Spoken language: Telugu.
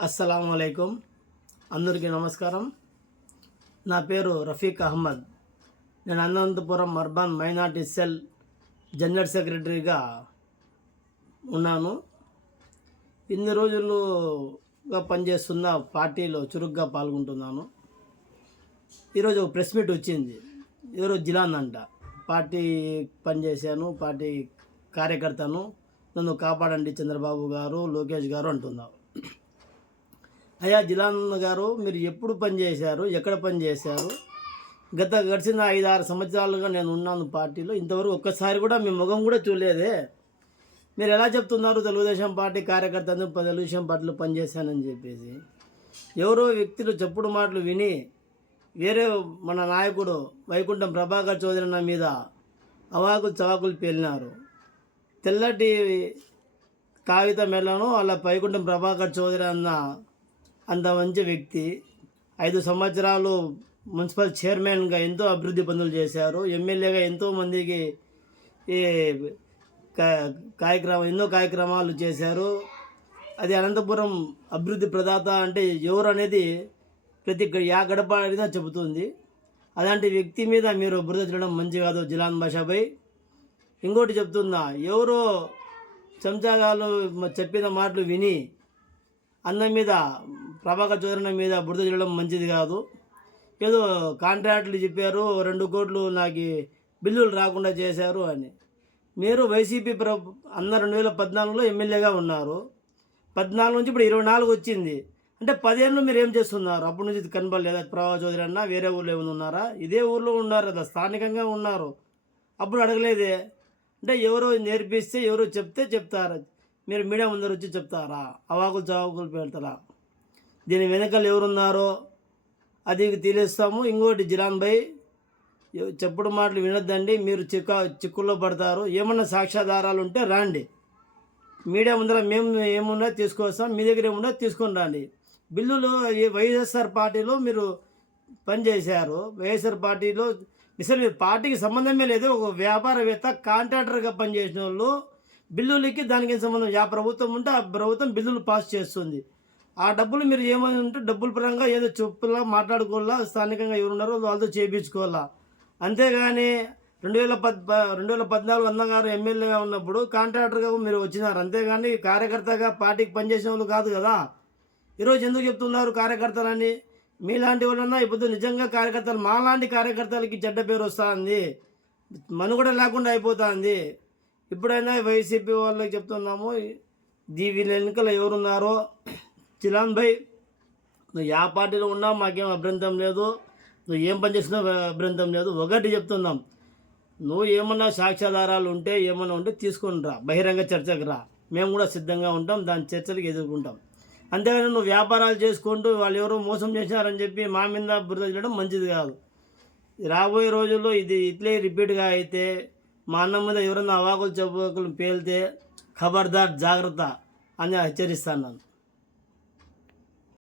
అస్సలం అయికం అందరికీ నమస్కారం. నా పేరు రఫీక్ అహ్మద్. నేను Anantapuram urban minority cell general సెక్రటరీగా ఉన్నాను. ఇన్ని రోజులుగా పనిచేస్తున్న పార్టీలో చురుగ్గా పాల్గొంటున్నాను. ఈరోజు ఒక ప్రెస్ మీట్ వచ్చింది. ఈరోజు జిలాన్ అంట. పార్టీ పనిచేశాను పార్టీ కార్యకర్తను నన్ను కాపాడండి చంద్రబాబు గారు లోకేష్ గారు అంటున్నారు అయ్యా జిలానంద గారు మీరు ఎప్పుడు పనిచేశారు ఎక్కడ పనిచేశారు గత గడిచిన ఐదు ఆరు సంవత్సరాలుగా నేను ఉన్నాను పార్టీలో. ఇంతవరకు ఒక్కసారి కూడా మీ ముఖం కూడా చూడలేదే. మీరు ఎలా చెప్తున్నారు? తెలుగుదేశం పార్టీ కార్యకర్తను తెలుగుదేశం పార్టీలో పనిచేశానని చెప్పేసి. ఎవరో వ్యక్తులు చెప్పుడు మాటలు విని వేరే మన నాయకుడు వైకుంఠం ప్రభాకర్ చౌదరి అన్న మీద అవాకులు చవాకులు పేలినారు. తెల్లటి కాగిత మెల్లను అలా పైకుంఠం ప్రభాకర్ చౌదరి అన్న అంత మంచి వ్యక్తి. ఐదు సంవత్సరాలు మున్సిపల్ చైర్మన్గా ఎంతో అభివృద్ధి పనులు చేశారు. ఎమ్మెల్యేగా ఎంతో మందికి ఈ కార్యక్రమం ఎన్నో కార్యక్రమాలు చేశారు. అది అనంతపురం అభివృద్ధి ప్రదాత అంటే ఎవరు అనేది ప్రతి యా గడప అడిగినా చెబుతుంది. అలాంటి వ్యక్తి మీద మీరు బురద చేయడం మంచి కాదు జిలాన్ భాషపై ఇంకోటి చెప్తున్నా ఎవరో చెంచాగాలు చెప్పిన మాటలు విని అన్నం మీద ప్రభాకర్ చౌదరి మీద బురద చేయడం మంచిది కాదు. ఏదో కాంట్రాక్టులు చెప్పారు రెండు కోట్లు నాకు బిల్లులు రాకుండా చేశారు అని. మీరు వైసీపీ ప్ర అన్న రెండు వేల పద్నాలుగులో ఎమ్మెల్యేగా ఉన్నారు. పద్నాలుగు నుంచి ఇప్పుడు ఇరవై నాలుగు వచ్చింది. అంటే పదేళ్ళు మీరు ఏం చేస్తున్నారు? అప్పటి నుంచి కనపడలేదా? ప్రభా చౌదరి అన్న వేరే ఊర్లో ఏమైనా ఉన్నారా? ఇదే ఊర్లో ఉన్నారు కదా స్థానికంగా ఉన్నారు. అప్పుడు అడగలేదే. అంటే ఎవరో నేర్పిస్తే ఎవరో చెప్తే చెప్తారా. మీరు మీడియా ముందర వచ్చి చెప్తారా? అవాకులు చవాకులు పెడతారా? దీని వెనకాల ఎవరున్నారో అది తెలియస్తాము ఇంకోటి జిలాన్ భాయ్ చెప్పుడు మాటలు వినొద్దండి. మీరు చిక్క చిక్కుల్లో పడతారు. ఏమన్నా సాక్ష్యాధారాలు ఉంటే రాండి. మీడియా ముందర మేము ఏమున్నా తీసుకొస్తాం. మీ దగ్గర ఏమున్నా తీసుకొని రండి. బిల్లులు వైఎస్ఆర్ పార్టీలో మీరు పనిచేశారు. వైఎస్ఆర్ పార్టీలో అసలు మీరు పార్టీకి సంబంధమే లేదు. ఒక వ్యాపారవేత్త కాంట్రాక్టర్గా పనిచేసిన వాళ్ళు బిల్లులకి దానికి ఏం సంబంధం? ఆ ప్రభుత్వం ఉంటే ఆ ప్రభుత్వం బిల్లులు పాస్ చేస్తుంది. ఆ డబ్బులు మీరు ఏమైనా ఉంటే డబ్బుల పరంగా ఏదో చెప్పులా మాట్లాడుకోవాలా స్థానికంగా ఎవరున్నారో వాళ్ళతో చేయించుకోవాలా అంతేగాని రెండు వేల పద్ రెండు వేల పద్నాలుగు అన్నగారు ఎమ్మెల్యేగా ఉన్నప్పుడు కాంట్రాక్టర్గా మీరు వచ్చినారు. అంతేగాని కార్యకర్తగా పార్టీకి పనిచేసిన వాళ్ళు కాదు కదా. ఈరోజు ఎందుకు చెప్తున్నారు కార్యకర్తలని? మీలాంటి వాళ్ళన్నా ఇప్పుడు నిజంగా కార్యకర్తలు మాలాంటి కార్యకర్తలకి చెడ్డ పేరు వస్తుంది. మనుగడ లేకుండా అయిపోతుంది. ఇప్పుడైనా వైసీపీ వాళ్ళకి చెప్తున్నాము దీ వీళ్ళ ఎన్నికలు ఎవరున్నారో. చిలాన్ భాయ్ నువ్వు యా పార్టీలో ఉన్నా మాకేం అభ్యంతరం లేదు. నువ్వు ఏం పని చేసినా అభ్యంతరం లేదు. ఒకటి చెప్తున్నాం నువ్వు ఏమన్నా సాక్ష్యాధారాలు ఉంటే ఏమన్నా ఉంటే తీసుకొని రా. బహిరంగ చర్చకు రా. మేము కూడా సిద్ధంగా ఉంటాం దాని చర్చలకు ఎదుర్కొంటాం. అంతేగాని నువ్వు వ్యాపారాలు చేసుకుంటూ వాళ్ళు ఎవరో మోసం చేసినారని చెప్పి మా మీద బురద చేయడం మంచిది కాదు. రాబోయే రోజుల్లో ఇది ఇట్లే రిపీట్గా అయితే మా అన్న మీద ఎవరన్నా అవాకులు చెప్పుకులు పేలితే ఖబర్దార్ జాగ్రత్త అని హెచ్చరిస్తాను